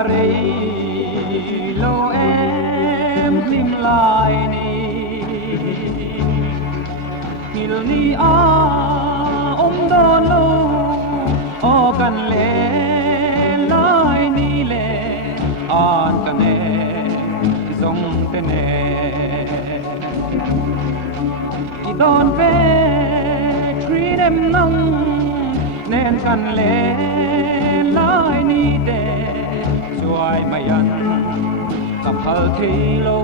Array lo em lim lai ni hil ni a om don lo o kan le lai ni le an kan ne zong te ne I don ve treat em nong nen kan le lai ni de Why my yan kapal thilo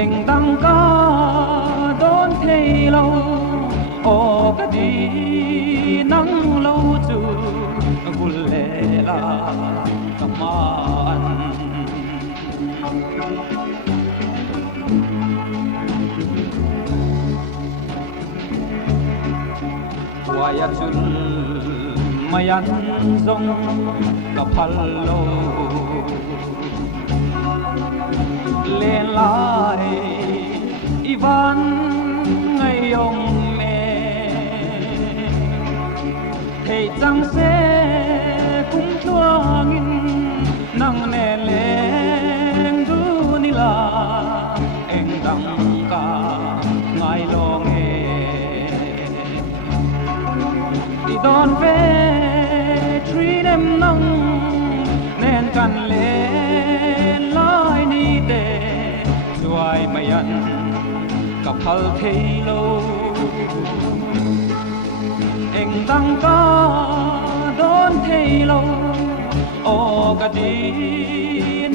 eng dang ka don thilo o ka di nang lo chu gul le la kaman why a chul mayan zong kapallo lên lại Ivan ngày ông mẹ thầy chẳng sẽ cũng chua nghìn nang nè lên du ni la em đăng ca ngày lo nghe đi đón về treat em nong nen kan le lai ni de chuai mayan kapal thelo eng tang ka don thelo o ga di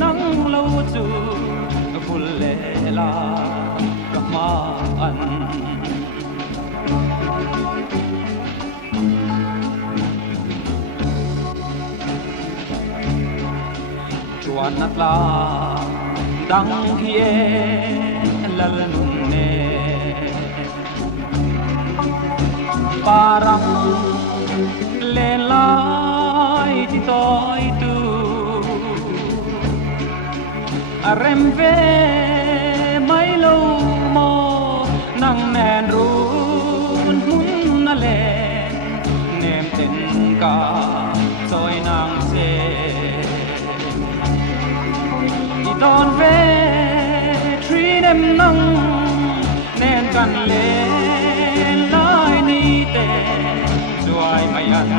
nang lo chu ful le la kama an chuan nat la dang hie lal nun ne parang le lai ti toi tu arem ve mai lo mo nang nen run hun na le nem ten ka soi nang se Don ve treat em nong nen kan le lai ni te chuai mayan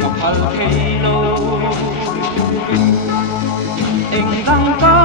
kapal khelo eng dang ka